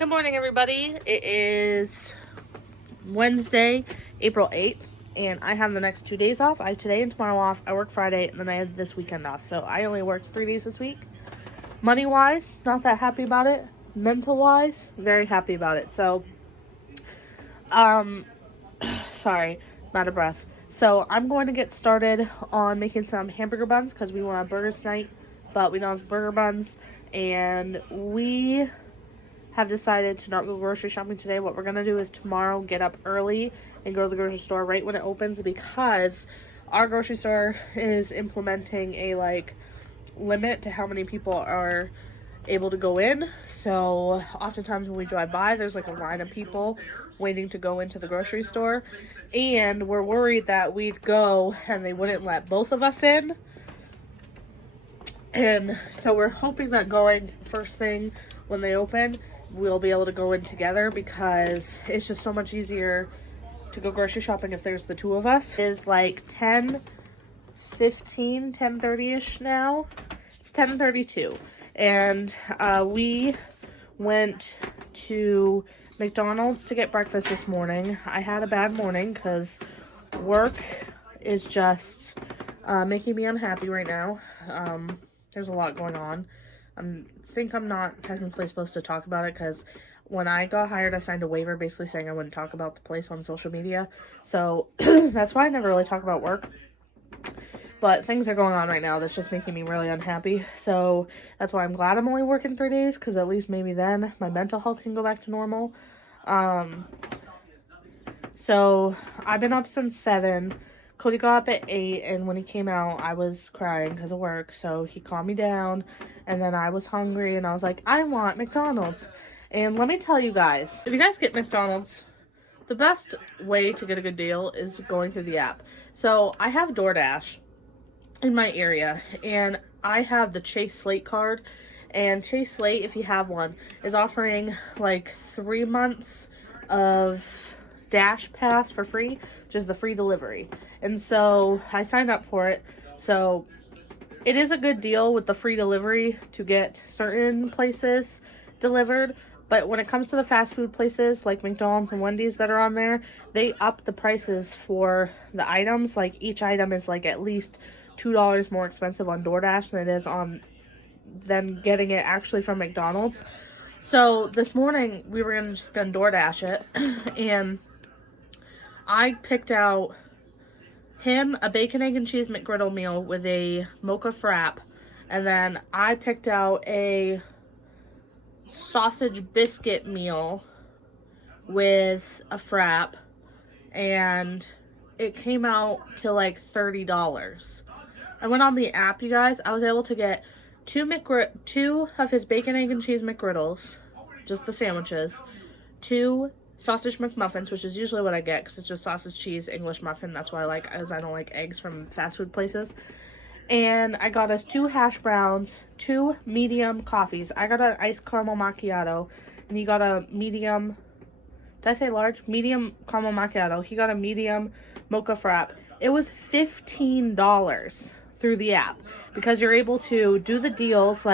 Good morning, everybody. It is Wednesday, April 8th, and I have the next 2 days off. I have today and tomorrow off. I work Friday, and then I have this weekend off. So I only worked 3 days this week. Money-wise, not that happy about it. Mental-wise, very happy about it. So, sorry, I'm out of breath. So I'm going to get started on making some hamburger buns because we want a burger tonight, but we don't have burger buns, and we have decided to not go grocery shopping today. What we're going to do is tomorrow get up early and go to the grocery store right when it opens, because our grocery store is implementing a limit to how many people are able to go in. So oftentimes when we drive by, there's a line of people waiting to go into the grocery store, and we're worried that we'd go and they wouldn't let both of us in. And so we're hoping that going first thing when they open, we'll be able to go in together, because it's just so much easier to go grocery shopping if there's the two of us. It is 10:30-ish now. It's 10:32. And we went to McDonald's to get breakfast this morning. I had a bad morning because work is just making me unhappy right now. There's a lot going on. I think I'm not technically supposed to talk about it, because when I got hired, I signed a waiver basically saying I wouldn't talk about the place on social media. So that's why I never really talk about work. But things are going on right now that's just making me really unhappy. So that's why I'm glad I'm only working 3 days, because at least maybe then my mental health can go back to normal. So I've been up since 7. Cody got up at 8, and when he came out, I was crying because of work, so he calmed me down, and then I was hungry, and I was like, I want McDonald's. And let me tell you guys, if you guys get McDonald's, the best way to get a good deal is going through the app. So I have DoorDash in my area, and I have the Chase Slate card, and Chase Slate, if you have one, is offering 3 months of Dash Pass for free, which is the free delivery. And so I signed up for it. So it is a good deal with the free delivery to get certain places delivered. But when it comes to the fast food places like McDonald's and Wendy's that are on there, they up the prices for the items. Each item is at least $2 more expensive on DoorDash than it is than getting it actually from McDonald's. So this morning we were just gonna DoorDash it, and I picked out him a bacon, egg, and cheese McGriddle meal with a mocha frap, and then I picked out a sausage biscuit meal with a frap, and it came out to $30. I went on the app, you guys. I was able to get two of his bacon, egg, and cheese McGriddles, just the sandwiches, 2 sausage McMuffins, which is usually what I get because it's just sausage, cheese, English muffin. That's why I like, as I don't like eggs from fast food places. And I got us 2 hash browns, 2 medium coffees. I got an iced caramel macchiato, and he got a medium, did I say large? Medium caramel macchiato. He got a medium mocha frap. It was $15 through the app, because you're able to do the deals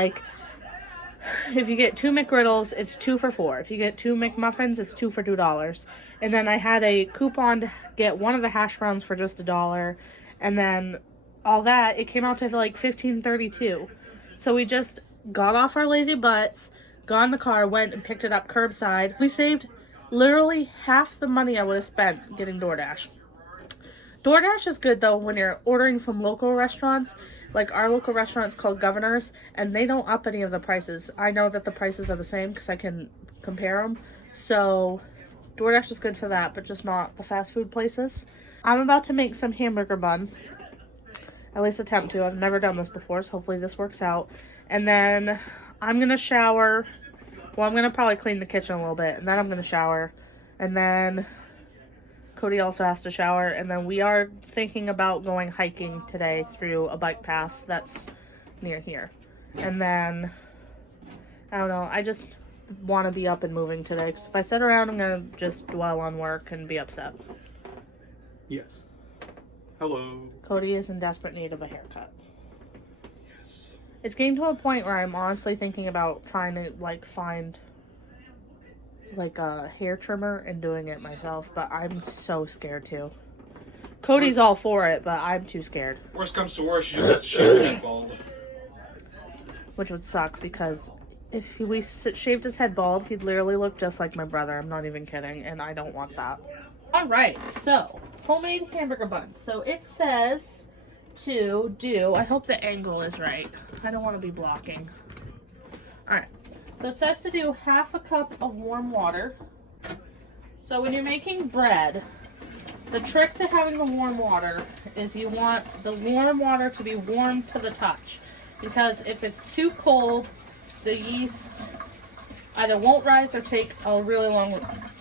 if you get 2 McGriddles, it's 2 for $4. If you get 2 McMuffins, it's 2 for $2. And then I had a coupon to get one of the hash browns for just $1. And then all that, it came out to $15.32. So we just got off our lazy butts, got in the car, went and picked it up curbside. We saved literally half the money I would have spent getting DoorDash. DoorDash is good though when you're ordering from local restaurants. Our local restaurant's called Governor's, and they don't up any of the prices. I know that the prices are the same because I can compare them. So DoorDash is good for that, but just not the fast food places. I'm about to make some hamburger buns. At least attempt to. I've never done this before, so hopefully this works out. And then I'm going to shower. Well, I'm going to probably clean the kitchen a little bit, and then I'm going to shower. And then Cody also has to shower, and then we are thinking about going hiking today through a bike path that's near here. And then, I don't know, I just want to be up and moving today, because if I sit around, I'm going to just dwell on work and be upset. Yes. Hello. Cody is in desperate need of a haircut. Yes. It's getting to a point where I'm honestly thinking about trying to, find like a hair trimmer and doing it myself, but I'm so scared too. Cody's all for it, but I'm too scared. Worst comes to worst, you just have to shave your head bald. Which would suck because if we shaved his head bald, he'd literally look just like my brother. I'm not even kidding, and I don't want that. All right, so homemade hamburger buns. So it says to do, I hope the angle is right. I don't want to be blocking. All right, so it says to do 1/2 cup of warm water. So when you're making bread, the trick to having the warm water is you want the warm water to be warm to the touch. Because if it's too cold, the yeast either won't rise or take a really long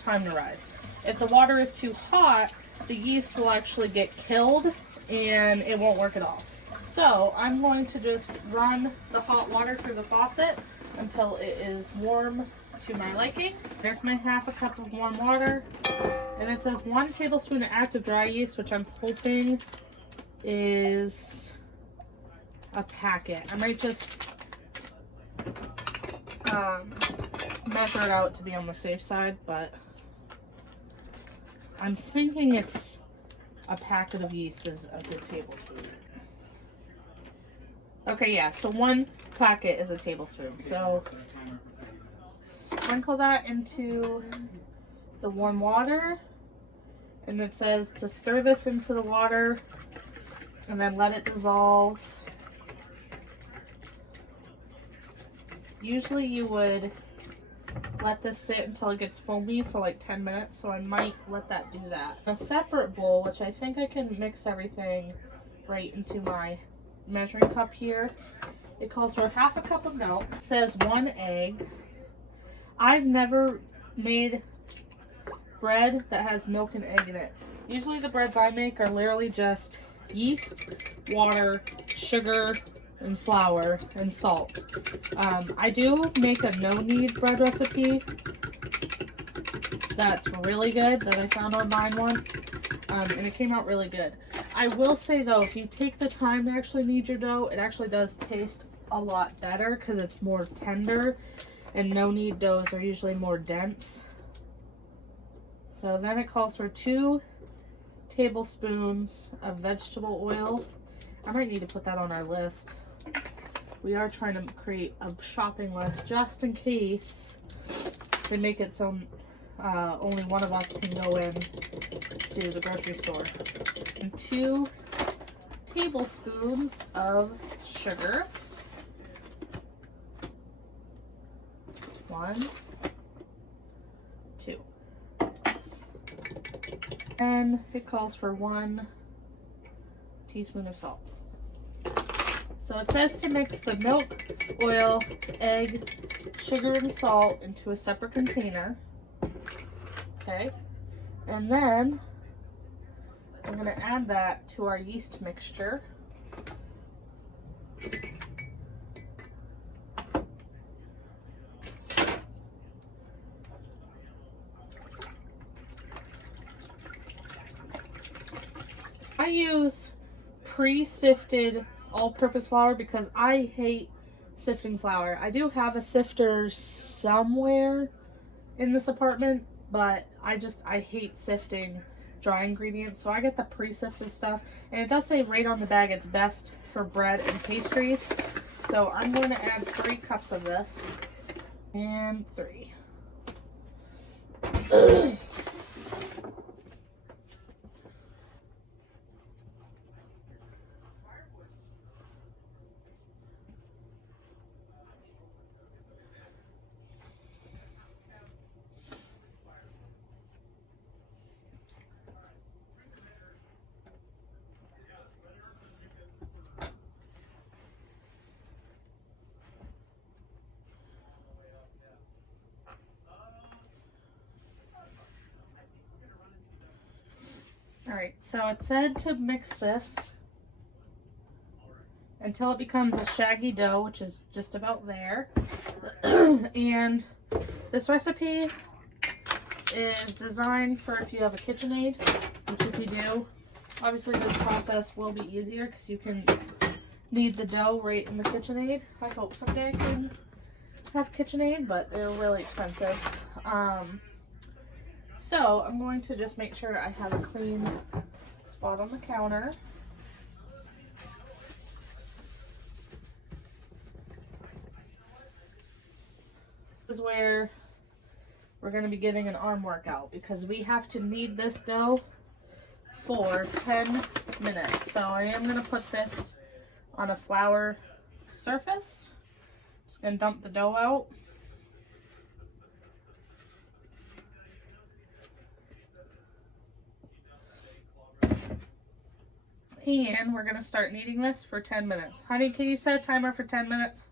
time to rise. If the water is too hot, the yeast will actually get killed and it won't work at all. So I'm going to just run the hot water through the faucet until it is warm to my liking. There's my 1/2 cup of warm water. And it says 1 tablespoon of active dry yeast, which I'm hoping is a packet. I might just measure it out to be on the safe side, but I'm thinking it's a packet of yeast is a good tablespoon. Okay, yeah, so 1 packet is a tablespoon. So sprinkle that into the warm water, and it says to stir this into the water and then let it dissolve. Usually you would let this sit until it gets foamy for like 10 minutes, so I might let that do that. In a separate bowl, which I think I can mix everything right into my measuring cup here, it calls for 1/2 cup of milk. It says 1 egg. I've never made bread that has milk and egg in it. Usually the breads I make are literally just yeast, water, sugar, and flour, and salt. I do make a no-knead bread recipe that's really good that I found online once, and it came out really good. I will say though, if you take the time to actually knead your dough, it actually does taste a lot better because it's more tender, and no-knead doughs are usually more dense. So then it calls for 2 tablespoons of vegetable oil. I might need to put that on our list. We are trying to create a shopping list just in case they make it so only one of us can go in to the grocery store. And 2 tablespoons of sugar. 1, 2. And it calls for 1 teaspoon of salt. So it says to mix the milk, oil, egg, sugar, and salt into a separate container. Okay. And then I'm going to add that to our yeast mixture. I use pre-sifted all-purpose flour because I hate sifting flour. I do have a sifter somewhere in this apartment, but I hate sifting dry ingredients, so I get the pre-sifted stuff. And it does say right on the bag it's best for bread and pastries. So I'm going to add 3 cups of this. And 3. Alright, so it said to mix this until it becomes a shaggy dough, which is just about there. And this recipe is designed for if you have a KitchenAid, which if you do, obviously this process will be easier because you can knead the dough right in the KitchenAid. I hope someday I can have KitchenAid, but they're really expensive. So I'm going to just make sure I have a clean spot on the counter. This is where we're going to be getting an arm workout because we have to knead this dough for 10 minutes. So I am going to put this on a flour surface. Just going to dump the dough out. And we're going to start kneading this for 10 minutes. Honey, can you set a timer for 10 minutes?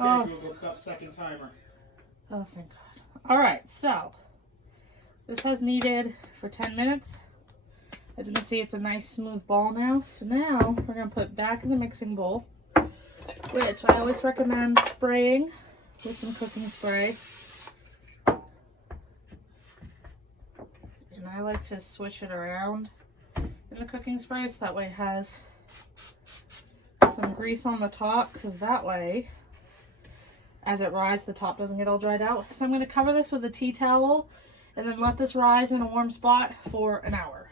Okay, Google, stop second timer. Oh, thank God. All right, so this has kneaded for 10 minutes. As you can see, it's a nice smooth ball now. So now we're going to put it back in the mixing bowl, which I always recommend spraying with some cooking spray. And I like to swish it around in the cooking spray so that way it has some grease on the top, because that way, as it rises, the top doesn't get all dried out. So I'm going to cover this with a tea towel and then let this rise in a warm spot for an hour.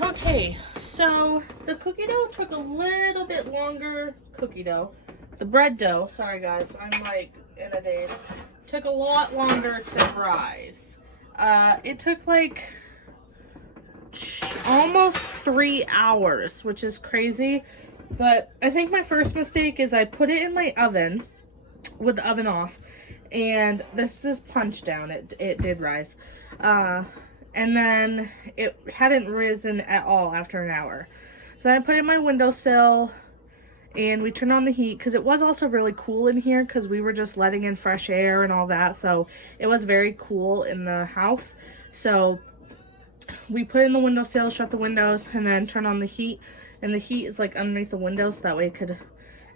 Okay, so the cookie dough took a little bit longer. Cookie dough. It's a bread dough. Sorry guys, I'm like in a daze. Took a lot longer to rise. It took like almost 3 hours, which is crazy. But I think my first mistake is I put it in my oven with the oven off. And this is punch down. It did rise. And then it hadn't risen at all after an hour. So I put it in my windowsill and we turned on the heat because it was also really cool in here because we were just letting in fresh air and all that. So it was very cool in the house. So we put it in the windowsill, shut the windows, and then turn on the heat. And the heat is like underneath the windows, so that way it could.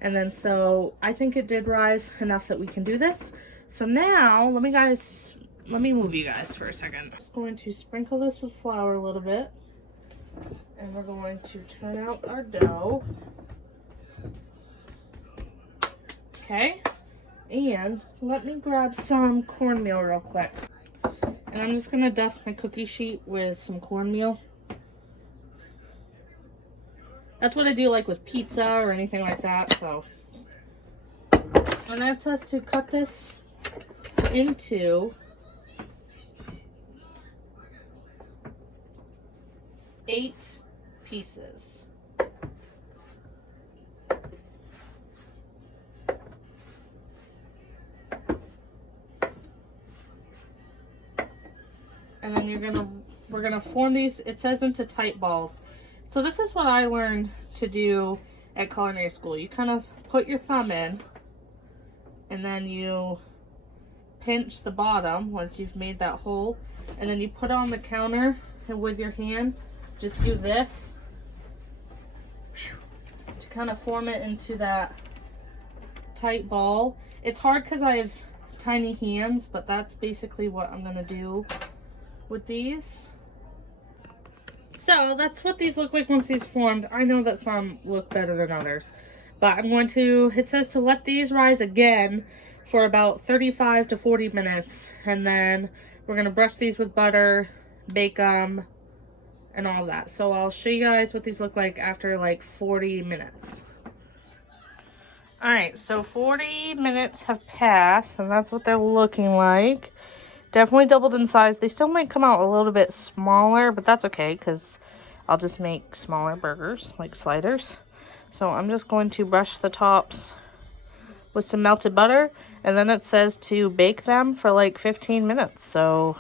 And then so I think it did rise enough that we can do this. So now let me move you guys for a second. Just going to sprinkle this with flour a little bit. And we're going to turn out our dough. Okay. And let me grab some cornmeal real quick. And I'm just going to dust my cookie sheet with some cornmeal. That's what I do like with pizza or anything like that. So, and that's us to cut this into 8 pieces. and then we're gonna form these, it says into tight balls. So this is what I learned to do at culinary school. You kind of put your thumb in, and then you pinch the bottom once you've made that hole, and then you put it on the counter, and with your hand, just do this to kind of form it into that tight ball. It's hard because I have tiny hands, but that's basically what I'm gonna do with these. So that's what these look like once these formed. I know that some look better than others, but I'm going to, it says to let these rise again for about 35 to 40 minutes, and then we're gonna brush these with butter, bake them, and all that. So I'll show you guys what these look like after like 40 minutes. All right, so 40 minutes have passed, and that's what they're looking like. Definitely doubled in size. They still might come out a little bit smaller, but that's okay because I'll just make smaller burgers, like sliders. So I'm just going to brush the tops with some melted butter, and then it says to bake them for like 15 minutes. So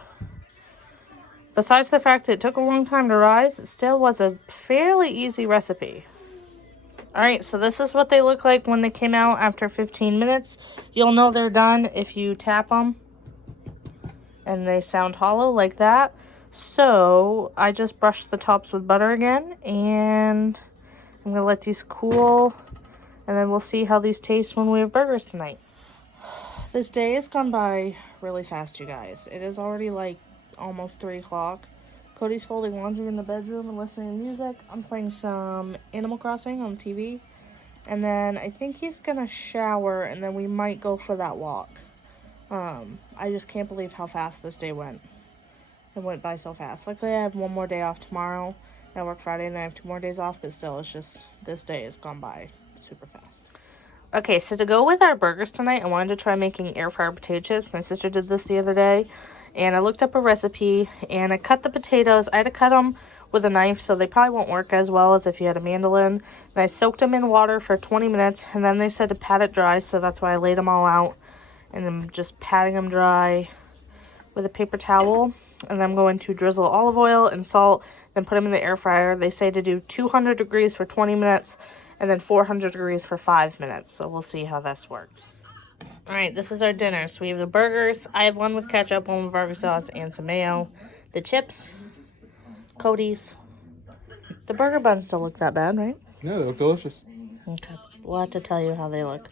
besides the fact it took a long time to rise, it still was a fairly easy recipe. Alright, so this is what they look like when they came out after 15 minutes. You'll know they're done if you tap them and they sound hollow like that. So I just brushed the tops with butter again, and I'm going to let these cool, and then we'll see how these taste when we have burgers tonight. This day has gone by really fast, you guys. It is already like almost 3 o'clock. Cody's folding laundry in the bedroom and listening to music. I'm playing some Animal Crossing on TV. And then I think he's gonna shower, and then we might go for that walk. I just can't believe how fast this day went. It went by so fast. Luckily I have one more day off tomorrow. I work Friday and then I have 2 more days off, but still, it's just, this day has gone by super fast. Okay, so to go with our burgers tonight, I wanted to try making air fryer potato chips. My sister did this the other day, and I looked up a recipe, and I cut the potatoes. I had to cut them with a knife, so they probably won't work as well as if you had a mandolin. And I soaked them in water for 20 minutes, and then they said to pat it dry, so that's why I laid them all out. And I'm just patting them dry with a paper towel. And then I'm going to drizzle olive oil and salt, then put them in the air fryer. They say to do 200 degrees for 20 minutes, and then 400 degrees for 5 minutes. So we'll see how this works. All right, this is our dinner. So we have the burgers. I have one with ketchup, one with barbecue sauce, and some mayo. The chips, Cody's. The burger buns don't look that bad, right? No, they look delicious. Okay, we'll have to tell you how they look.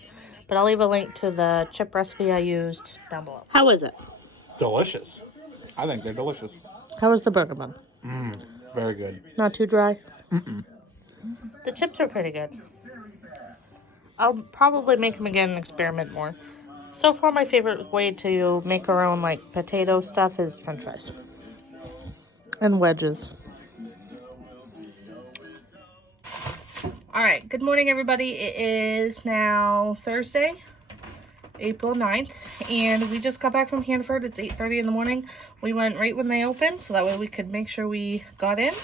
But I'll leave a link to the chip recipe I used down below. How is it? Delicious. I think they're delicious. How is the burger bun? Very good. Not too dry? The chips are pretty good. I'll probably make them again and experiment more. So far, my favorite way to make our own, like, potato stuff is french fries. And wedges. Alright, good morning, everybody. It is now Thursday, April 9th, and we just got back from Hanford. It's 8:30 in the morning. We went right when they opened, so that way we could make sure we got in.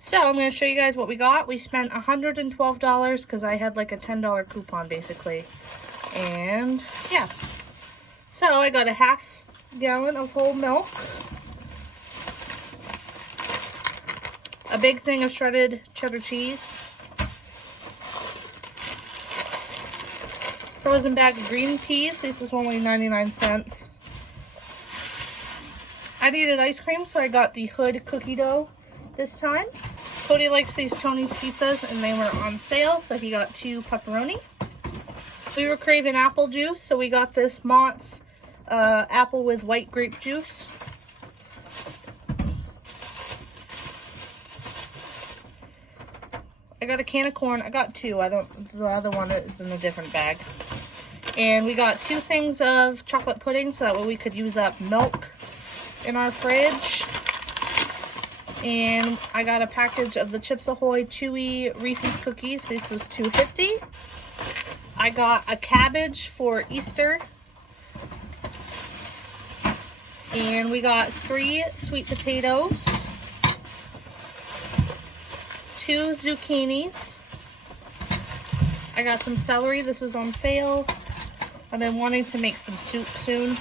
So I'm going to show you guys what we got. We spent $112 because I had like a $10 coupon basically. And yeah. So I got a half gallon of whole milk. A big thing of shredded cheddar cheese. Frozen bag of green peas. This is only 99 cents. I needed ice cream, so I got the Hood cookie dough this time. Cody likes these Tony's pizzas, and they were on sale, so he got 2 pepperoni. We were craving apple juice, so we got this Mott's apple with white grape juice. I got a can of corn. I got 2. The other one is in a different bag. And we got 2 things of chocolate pudding, so that way we could use up milk in our fridge. And I got a package of the Chips Ahoy Chewy Reese's cookies. This was $2.50. I got a cabbage for Easter. And we got 3 sweet potatoes, 2 zucchinis. I got some celery. This was on sale. I've been wanting to make some soup soon.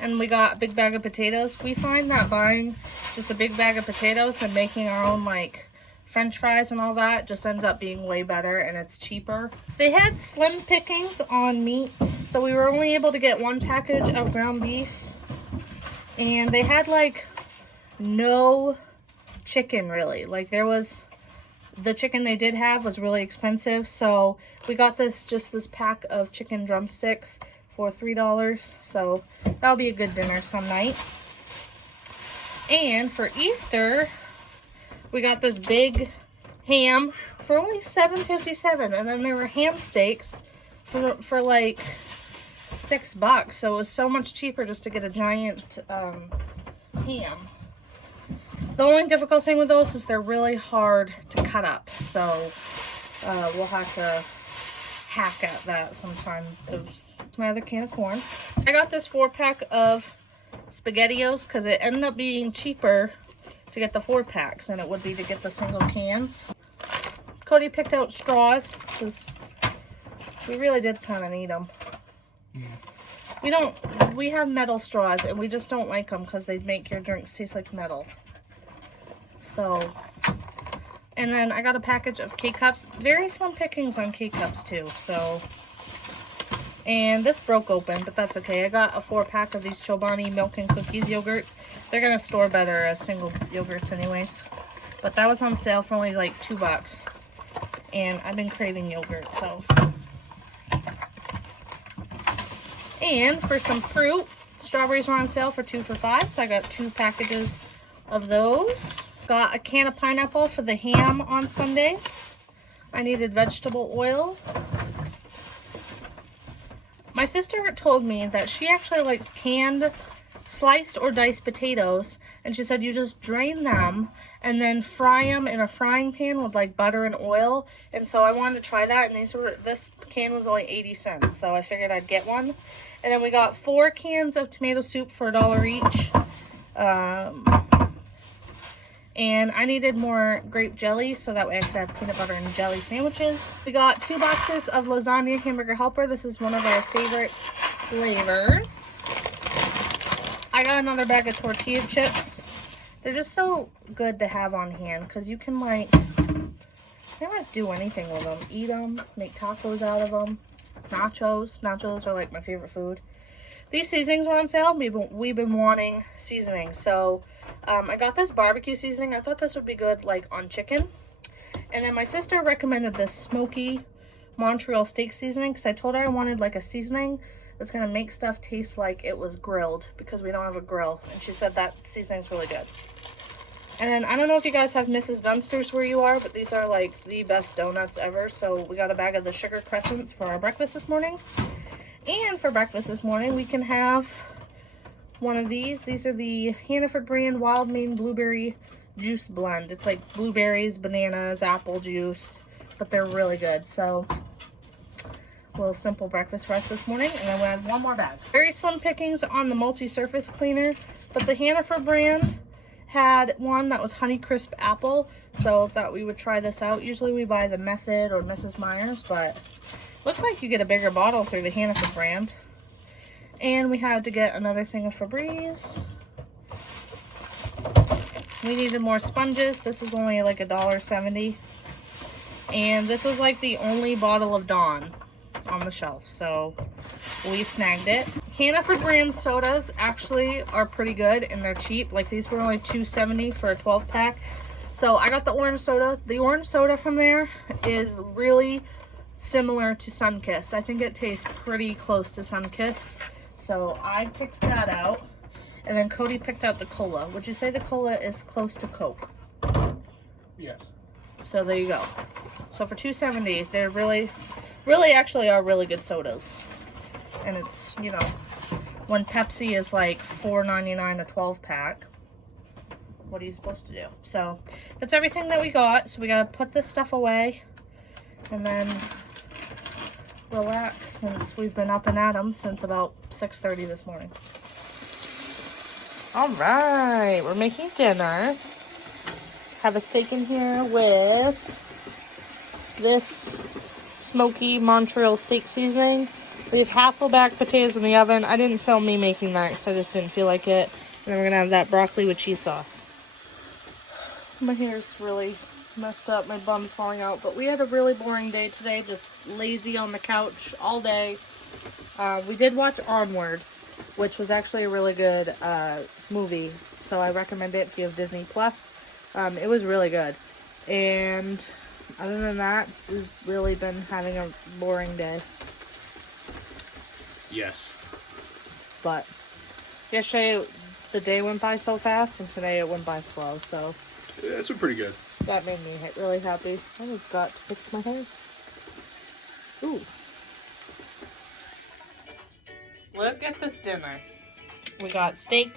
and we got a big bag of potatoes. We find that buying just a big bag of potatoes and making our own like French fries and all that just ends up being way better, and it's cheaper. They had slim pickings on meat, so we were only able to get one package of ground beef, and they had like no chicken really. Like there was, the chicken they did have was really expensive, so we got this pack of chicken drumsticks for $3, so that'll be a good dinner some night. And for Easter, we got this big ham for only $7.57, and then there were ham steaks for like $6, so it was so much cheaper just to get a giant ham. The only difficult thing with those is they're really hard to cut up, so we'll have to hack at that sometime. There's my other can of corn. I got this 4-pack of SpaghettiOs because it ended up being cheaper to get the 4-pack than it would be to get the single cans. Cody picked out straws because we really did kind of need them. We have metal straws and we just don't like them because they make your drinks taste like metal. So, and then I got a package of K-Cups. Very slim pickings on K-Cups too, so. And this broke open, but that's okay. I got a 4-pack of these Chobani milk and cookies yogurts. They're gonna store better as single yogurts anyways. But that was on sale for only like $2. And I've been craving yogurt, so. And for some fruit, strawberries were on sale for 2 for $5, so I got 2 packages of those. Got a can of pineapple for the ham on Sunday. I needed vegetable oil. My sister told me that she actually likes canned, sliced or diced potatoes, and she said you just drain them and then fry them in a frying pan with like butter and oil. And so I wanted to try that, and this can was only 80 cents, so I figured I'd get one. And then we got 4 cans of tomato soup for $1 each. And I needed more grape jelly so that way I could have peanut butter and jelly sandwiches. We got 2 boxes of lasagna hamburger helper. This is one of our favorite flavors. I got another bag of tortilla chips. They're just so good to have on hand because you can like, you don't have to do anything with them. Eat them, make tacos out of them. Nachos. Nachos are like my favorite food. These seasonings were on sale. We've been wanting seasoning, so I got this barbecue seasoning. I thought this would be good like on chicken. And then my sister recommended this smoky Montreal steak seasoning because I told her I wanted like a seasoning that's gonna make stuff taste like it was grilled because we don't have a grill. And she said that seasoning's really good. And then I don't know if you guys have Mrs. Dunster's where you are, but these are like the best donuts ever. So we got a bag of the sugar crescents for our breakfast this morning. And for breakfast this morning, we can have one of these. These are the Hannaford brand Wild Maine Blueberry Juice Blend. It's like blueberries, bananas, apple juice, but they're really good. So, a little simple breakfast for us this morning. And then we have one more bag. Very slim pickings on the multi-surface cleaner, but the Hannaford brand had one that was Honeycrisp Apple. So, I thought we would try this out. Usually we buy the Method or Mrs. Meyer's, but looks like you get a bigger bottle through the Hannaford brand. And we had to get another thing of Febreze. We needed more sponges. This is only like $1.70. And this was like the only bottle of Dawn on the shelf, so we snagged it. Hannaford brand sodas actually are pretty good and they're cheap. Like these were only $2.70 for a 12-pack. So I got the orange soda. The orange soda from there is really similar to Sunkist. I think it tastes pretty close to Sunkist. So I picked that out. And then Cody picked out the cola. Would you say the cola is close to Coke? Yes. So there you go. So for $2.70, they're really actually are really good sodas. And it's, you know, when Pepsi is like $4.99 a 12-pack, what are you supposed to do? So that's everything that we got. So we gotta put this stuff away and then relax since we've been up and at 'em since about 6:30 this morning. All right, we're making dinner. Have a steak in here with this smoky Montreal steak seasoning. We have Hasselback potatoes in the oven. I didn't film me making that because I just didn't feel like it. And then we're going to have that broccoli with cheese sauce. My hair's really messed up. My bum's falling out. But we had a really boring day today. Just lazy on the couch all day. We did watch Onward, which was actually a really good movie. So I recommend it if you have Disney Plus. It was really good. And other than that, we've really been having a boring day. Yes. But yesterday, the day went by so fast, and today it went by slow. So Yeah, that's been pretty good. that made me really happy. I just got to fix my hair. Ooh. Look at this dinner. We got steak,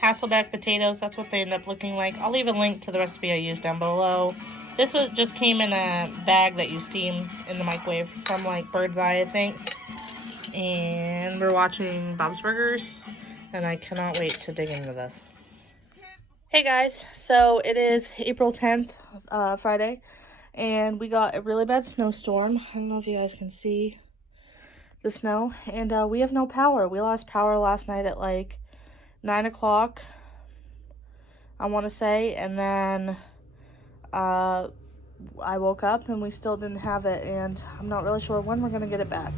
Hasselback potatoes. That's what they end up looking like. I'll leave a link to the recipe I used down below. This just came in a bag that you steam in the microwave from like Bird's Eye, I think. And we're watching Bob's Burgers, and I cannot wait to dig into this. Hey guys, so it is April 10th, Friday, and we got a really bad snowstorm. I don't know if you guys can see the snow, and we have no power. We lost power last night at like 9 o'clock, I want to say, and then I woke up and we still didn't have it, and I'm not really sure when we're going to get it back.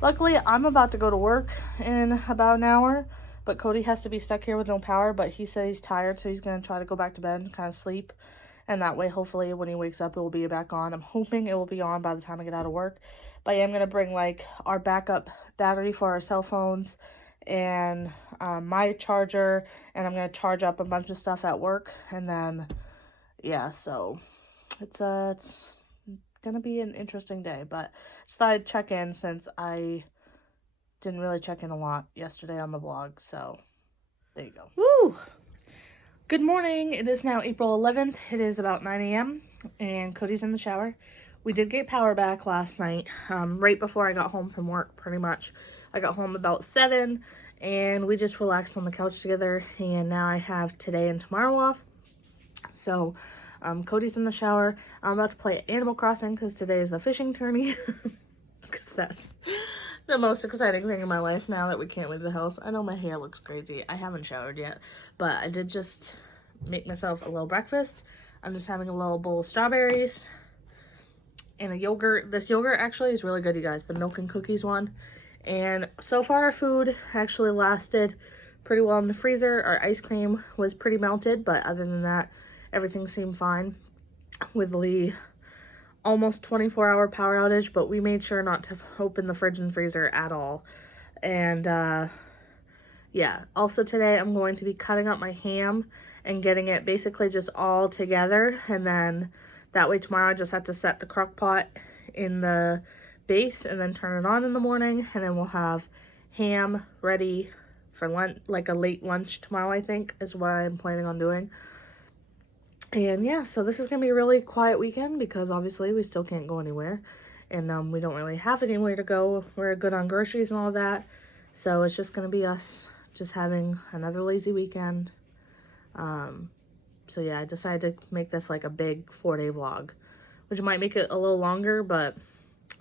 Luckily, I'm about to go to work in about an hour, but Cody has to be stuck here with no power, but he said he's tired, so he's going to try to go back to bed and kind of sleep, and that way, hopefully, when he wakes up, it will be back on. I'm hoping it will be on by the time I get out of work, but I am going to bring, like, our backup battery for our cell phones, and my charger, and I'm going to charge up a bunch of stuff at work, and then, yeah, so it's gonna be an interesting day, but just thought I'd check in since I didn't really check in a lot yesterday on the vlog, so there you go. Woo! Good morning. It is now April 11th. It is about 9 a.m. and Cody's in the shower. We did get power back last night, right before I got home from work, pretty much. I got home about 7, and we just relaxed on the couch together, and now I have today and tomorrow off. So Cody's in the shower. I'm about to play Animal Crossing because today is the fishing tourney. Because that's the most exciting thing in my life now that we can't leave the house. I know my hair looks crazy. I haven't showered yet. But I did just make myself a little breakfast. I'm just having a little bowl of strawberries and a yogurt. This yogurt actually is really good, you guys. The milk and cookies one. And so far our food actually lasted pretty well in the freezer. Our ice cream was pretty melted. But other than that, everything seemed fine with the almost 24-hour power outage, but we made sure not to open the fridge and freezer at all. And yeah, also today I'm going to be cutting up my ham and getting it basically just all together, and then that way tomorrow I just have to set the crock pot in the base and then turn it on in the morning, and then we'll have ham ready for lunch, like a late lunch tomorrow, I think is what I'm planning on doing. And yeah, so this is going to be a really quiet weekend because obviously we still can't go anywhere. And we don't really have anywhere to go. We're good on groceries and all that. So it's just going to be us just having another lazy weekend. So yeah, I decided to make this like a big 4-day vlog, which might make it a little longer, but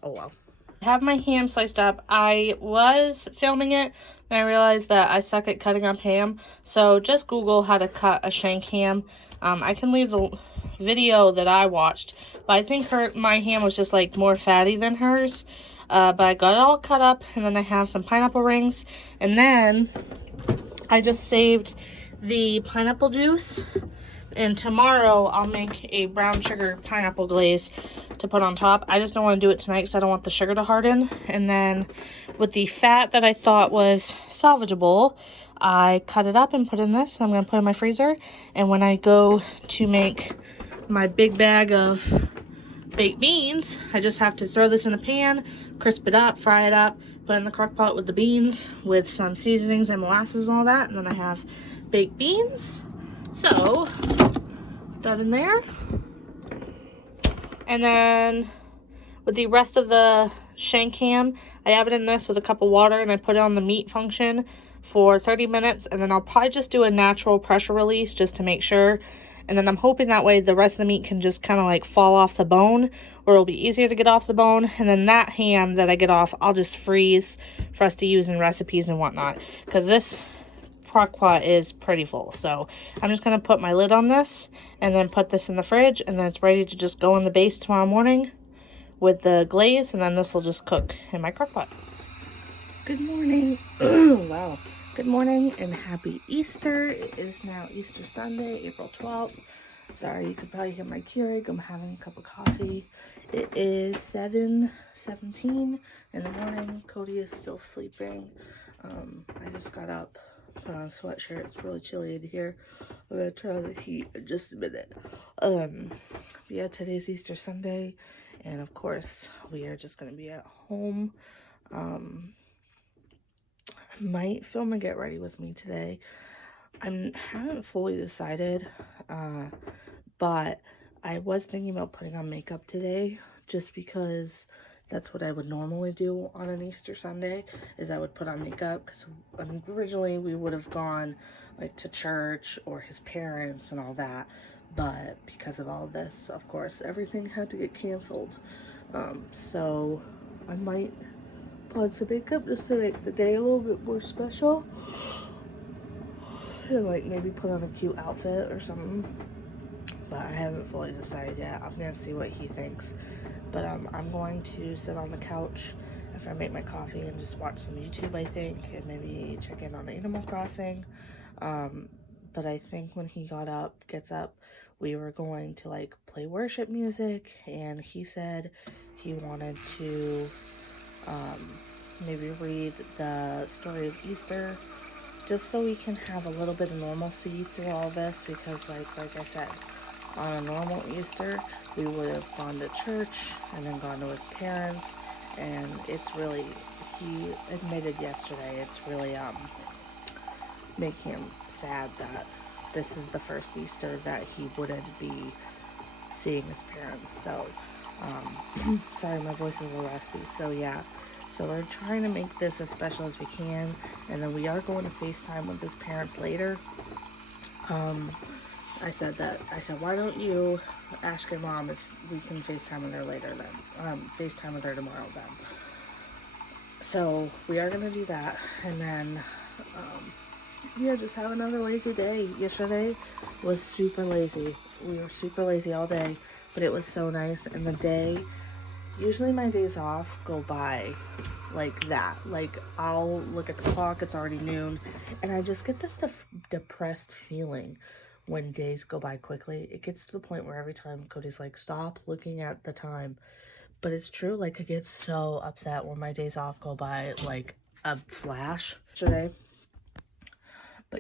oh well. I have my ham sliced up. I was filming it and I realized that I suck at cutting up ham, so just Google how to cut a shank ham. I can leave the video that I watched, but I think my ham was just like more fatty than hers. But I got it all cut up, and then I have some pineapple rings, and then I just saved the pineapple juice, and tomorrow I'll make a brown sugar pineapple glaze to put on top. I just don't want to do it tonight because I don't want the sugar to harden. And then with the fat that I thought was salvageable, I cut it up and put in this. I'm going to put it in my freezer. And when I go to make my big bag of baked beans, I just have to throw this in a pan, crisp it up, fry it up, put it in the crock pot with the beans, with some seasonings and molasses and all that. And then I have baked beans. So, put that in there. And then with the rest of the shank ham, I have it in this with a cup of water, and I put it on the meat function for 30 minutes, and then I'll probably just do a natural pressure release just to make sure. And then I'm hoping that way the rest of the meat can just kind of like fall off the bone, or it'll be easier to get off the bone. And then that ham that I get off, I'll just freeze for us to use in recipes and whatnot. Because this crock pot is pretty full. So I'm just going to put my lid on this and then put this in the fridge. And then it's ready to just go in the base tomorrow morning with the glaze. And then this will just cook in my crock pot. Good morning. Wow. Good morning and happy Easter. It is now Easter Sunday, April 12th. Sorry, you could probably hear my Keurig. I'm having a cup of coffee. It is 7:17 in the morning. Cody is still sleeping. I just got up, put on a sweatshirt. It's really chilly in here. I'm gonna turn on the heat in just a minute. Yeah, today's Easter Sunday, and of course, we are just gonna be at home. I might film a get ready with me today. I haven't fully decided, but I was thinking about putting on makeup today just because that's what I would normally do on an Easter Sunday, is I would put on makeup, because originally we would have gone like to church or his parents and all that, but because of all this, of course, everything had to get canceled. So I might put on some makeup just to make the day a little bit more special. And like maybe put on a cute outfit or something. But I haven't fully decided yet. I'm gonna see what he thinks. But I'm going to sit on the couch after I make my coffee and just watch some YouTube, I think, and maybe check in on Animal Crossing. But I think when he gets up, we were going to like play worship music, and he said he wanted to maybe read the story of Easter, just so we can have a little bit of normalcy through all this, because like I said, on a normal Easter, we would have gone to church and then gone to his parents, and it's really, he admitted yesterday, it's really making him sad that this is the first Easter that he wouldn't be seeing his parents. So sorry, my voice is a little raspy. So yeah, so we're trying to make this as special as we can, and then we are going to FaceTime with his parents later. I said, why don't you ask your mom if we can FaceTime with her later then, FaceTime with her tomorrow then. So we are going to do that, and then, yeah, just have another lazy day. Yesterday was super lazy. We were super lazy all day, but it was so nice, and the day, usually my days off go by like that. Like, I'll look at the clock, it's already noon, and I just get this depressed feeling when days go by quickly. It gets to the point where every time Cody's like, stop looking at the time. But it's true, like, I get so upset when my days off go by like a flash.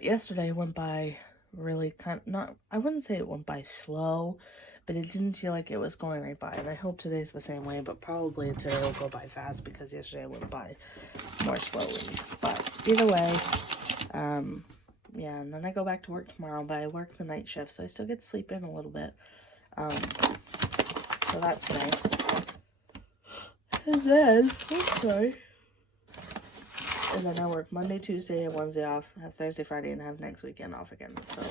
Yesterday went by really I wouldn't say it went by slow, but it didn't feel like it was going right by. And I hope today's the same way, but probably today will go by fast, because yesterday went by more slowly. But either way, yeah, and then I go back to work tomorrow, but I work the night shift, so I still get to sleep in a little bit. So that's nice. And then, and then I work Monday, Tuesday, and Wednesday off, have Thursday, Friday, and have next weekend off again. So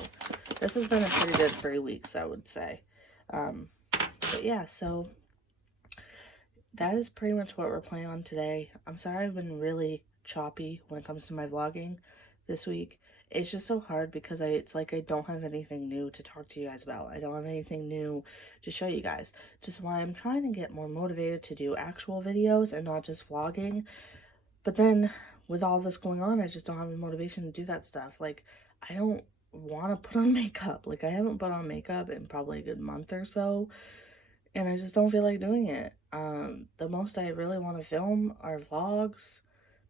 this has been a pretty good 3 weeks, I would say. But yeah, so that is pretty much what we're playing on today. I'm sorry I've been really choppy when it comes to my vlogging this week. It's just so hard because it's like I don't have anything new to talk to you guys about. I don't have anything new to show you guys. Just why I'm trying to get more motivated to do actual videos and not just vlogging. But then with all this going on, I just don't have the motivation to do that stuff. Like, I don't want to put on makeup. Like, I haven't put on makeup in probably a good month or so, and I just don't feel like doing it. The most I really want to film are vlogs,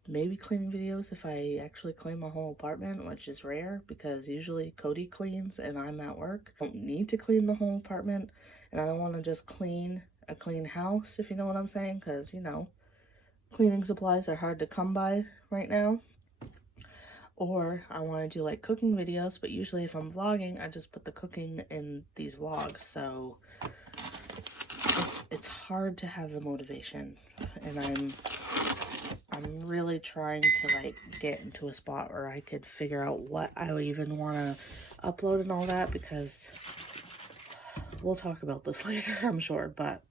maybe cleaning videos if I actually clean my whole apartment, which is rare because usually Cody cleans and I'm at work. I don't need to clean the whole apartment, and I don't want to just clean a clean house, if you know what I'm saying, because, you know, cleaning supplies are hard to come by right now. Or I want to do like cooking videos, but usually if I'm vlogging, I just put the cooking in these vlogs, so it's hard to have the motivation, and I'm really trying to like get into a spot where I could figure out what I would even want to upload and all that, because we'll talk about this later, I'm sure, but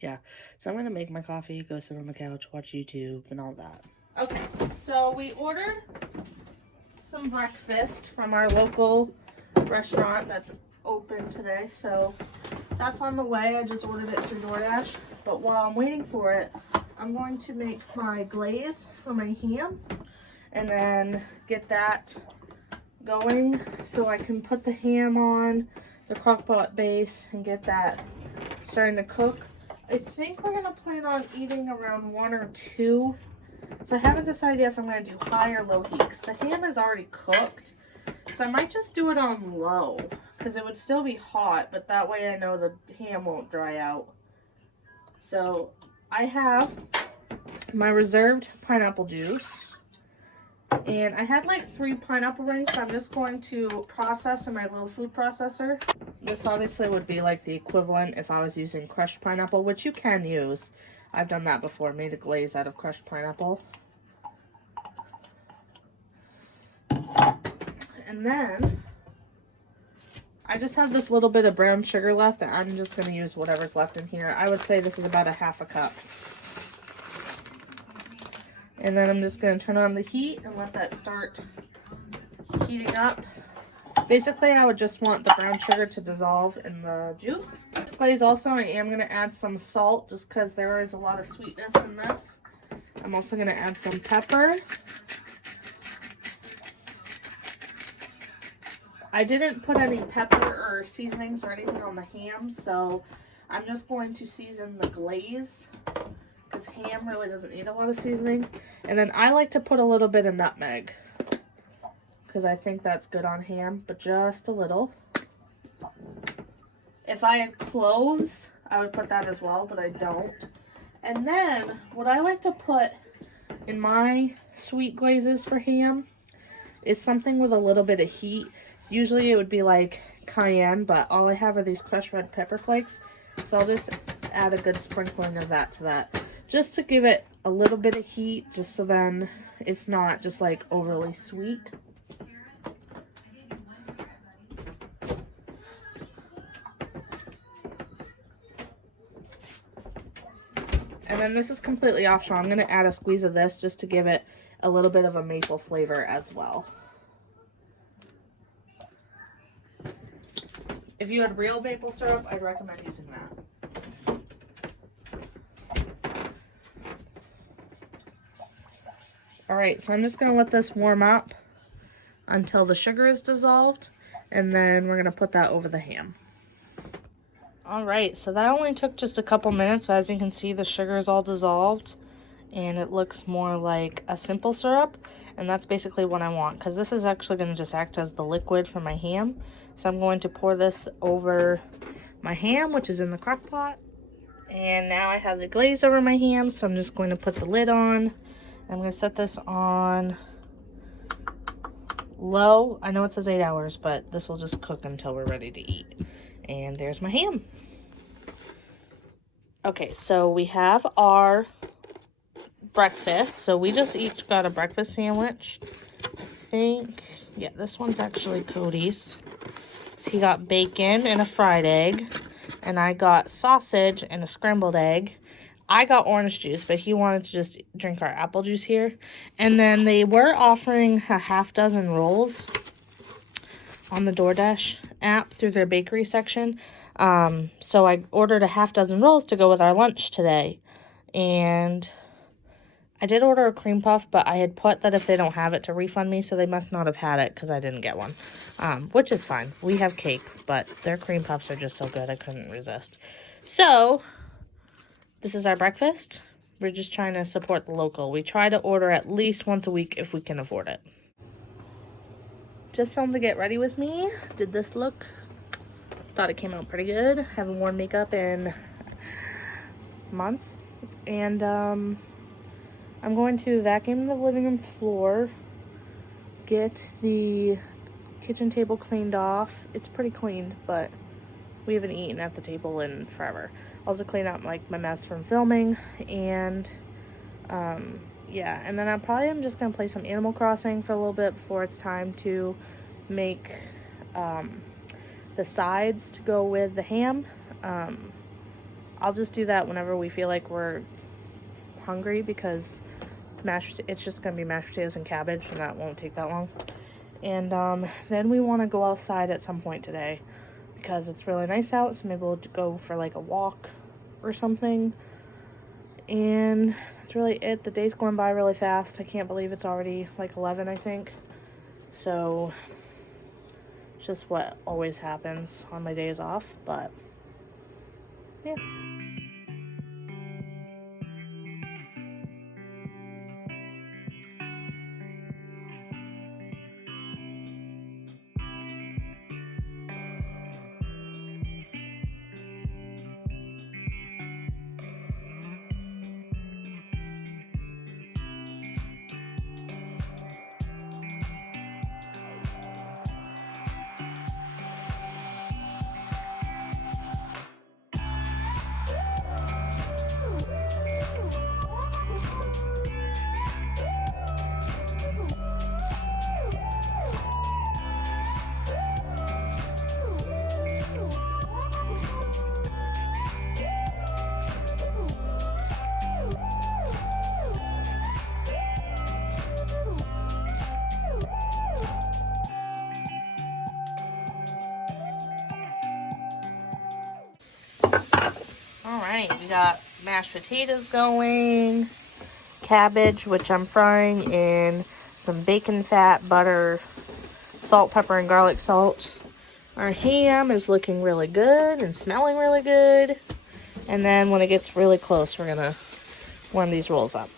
yeah. So I'm gonna make my coffee, go sit on the couch, watch YouTube, and all that. Okay, so we ordered some breakfast from our local restaurant that's open today, so that's on the way. I just ordered it through DoorDash, but while I'm waiting for it, I'm going to make my glaze for my ham and then get that going so I can put the ham on the crock-pot base and get that starting to cook. I think we're gonna plan on eating around 1 or 2. So I haven't decided yet if I'm gonna do high or low heat because the ham is already cooked. So I might just do it on low because it would still be hot, but that way I know the ham won't dry out. So I have my reserved pineapple juice. And I had like 3 pineapple rings, so I'm just going to process in my little food processor. This obviously would be like the equivalent if I was using crushed pineapple, which you can use. I've done that before, made a glaze out of crushed pineapple. And then I just have this little bit of brown sugar left that I'm just going to use whatever's left in here. I would say this is about a half a cup. And then I'm just going to turn on the heat and let that start heating up. Basically, I would just want the brown sugar to dissolve in the juice. This glaze also, I am going to add some salt just because there is a lot of sweetness in this. I'm also going to add some pepper. I didn't put any pepper or seasonings or anything on the ham, so I'm just going to season the glaze because ham really doesn't need a lot of seasoning. And then I like to put a little bit of nutmeg because I think that's good on ham, but just a little. If I had cloves, I would put that as well, but I don't. And then what I like to put in my sweet glazes for ham is something with a little bit of heat. Usually it would be like cayenne, but all I have are these crushed red pepper flakes. So I'll just add a good sprinkling of that to that, just to give it a little bit of heat, just so then it's not just like overly sweet. And then this is completely optional. I'm going to add a squeeze of this just to give it a little bit of a maple flavor as well. If you had real maple syrup, I'd recommend using that. Alright, so I'm just going to let this warm up until the sugar is dissolved, and then we're going to put that over the ham. Alright, so that only took just a couple minutes, but as you can see, the sugar is all dissolved, and it looks more like a simple syrup, and that's basically what I want, because this is actually going to just act as the liquid for my ham. So I'm going to pour this over my ham, which is in the crock pot, and now I have the glaze over my ham, so I'm just going to put the lid on. I'm going to set this on low. I know it says 8 hours, but this will just cook until we're ready to eat. And there's my ham. Okay, so we have our breakfast. So we just each got a breakfast sandwich. I think, yeah, this one's actually Cody's. So he got bacon and a fried egg. And I got sausage and a scrambled egg. I got orange juice, but he wanted to just drink our apple juice here. And then they were offering a half dozen rolls on the DoorDash app through their bakery section. So I ordered a half dozen rolls to go with our lunch today. And I did order a cream puff, but I had put that if they don't have it to refund me, so they must not have had it because I didn't get one. Which is fine. We have cake, but their cream puffs are just so good I couldn't resist. So this is our breakfast. We're just trying to support the local. We try to order at least once a week if we can afford it. Just filmed to get ready with me. Did this look? Thought it came out pretty good. Haven't worn makeup in months. And I'm going to vacuum the living room floor, get the kitchen table cleaned off. It's pretty clean, but we haven't eaten at the table in forever. Also clean up like my mess from filming, and yeah, and then I'm just gonna play some Animal Crossing for a little bit before it's time to make the sides to go with the ham. I'll just do that whenever we feel like we're hungry, because it's just going to be mashed potatoes and cabbage, and that won't take that long. And then we want to go outside at some point today because it's really nice out, so maybe we'll go for like a walk or something. And that's really it. The day's going by really fast. I can't believe it's already like 11, I think. So it's just what always happens on my days off, but yeah. Alright, we got mashed potatoes going, cabbage, which I'm frying in some bacon fat, butter, salt, pepper, and garlic salt. Our ham is looking really good and smelling really good. And then when it gets really close, we're gonna warm these rolls up.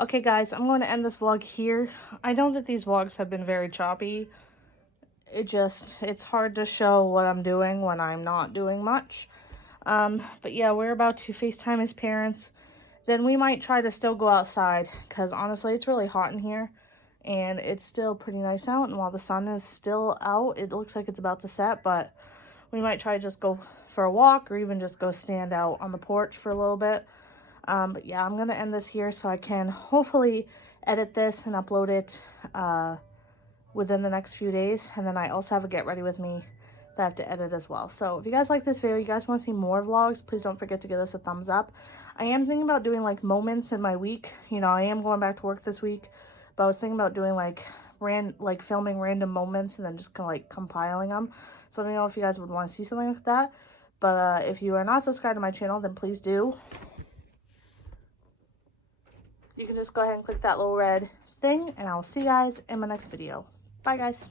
Okay guys, I'm going to end this vlog here. I know that these vlogs have been very choppy. It's hard to show what I'm doing when I'm not doing much. But yeah, we're about to FaceTime his parents. Then we might try to still go outside, because honestly, it's really hot in here. And it's still pretty nice out, and while the sun is still out, it looks like it's about to set, but we might try to just go for a walk, or even just go stand out on the porch for a little bit. But yeah, I'm going to end this here so I can hopefully edit this and upload it within the next few days. And then I also have a get ready with me that I have to edit as well. So if you guys like this video, you guys want to see more vlogs, please don't forget to give us a thumbs up. I am thinking about doing like moments in my week. You know, I am going back to work this week, But I was thinking about doing like filming random moments and then just kind of like compiling them. So let me know if you guys would want to see something like that. But if you are not subscribed to my channel, then please do. You can just go ahead and click that little red thing, and I will see you guys in my next video. Bye, guys.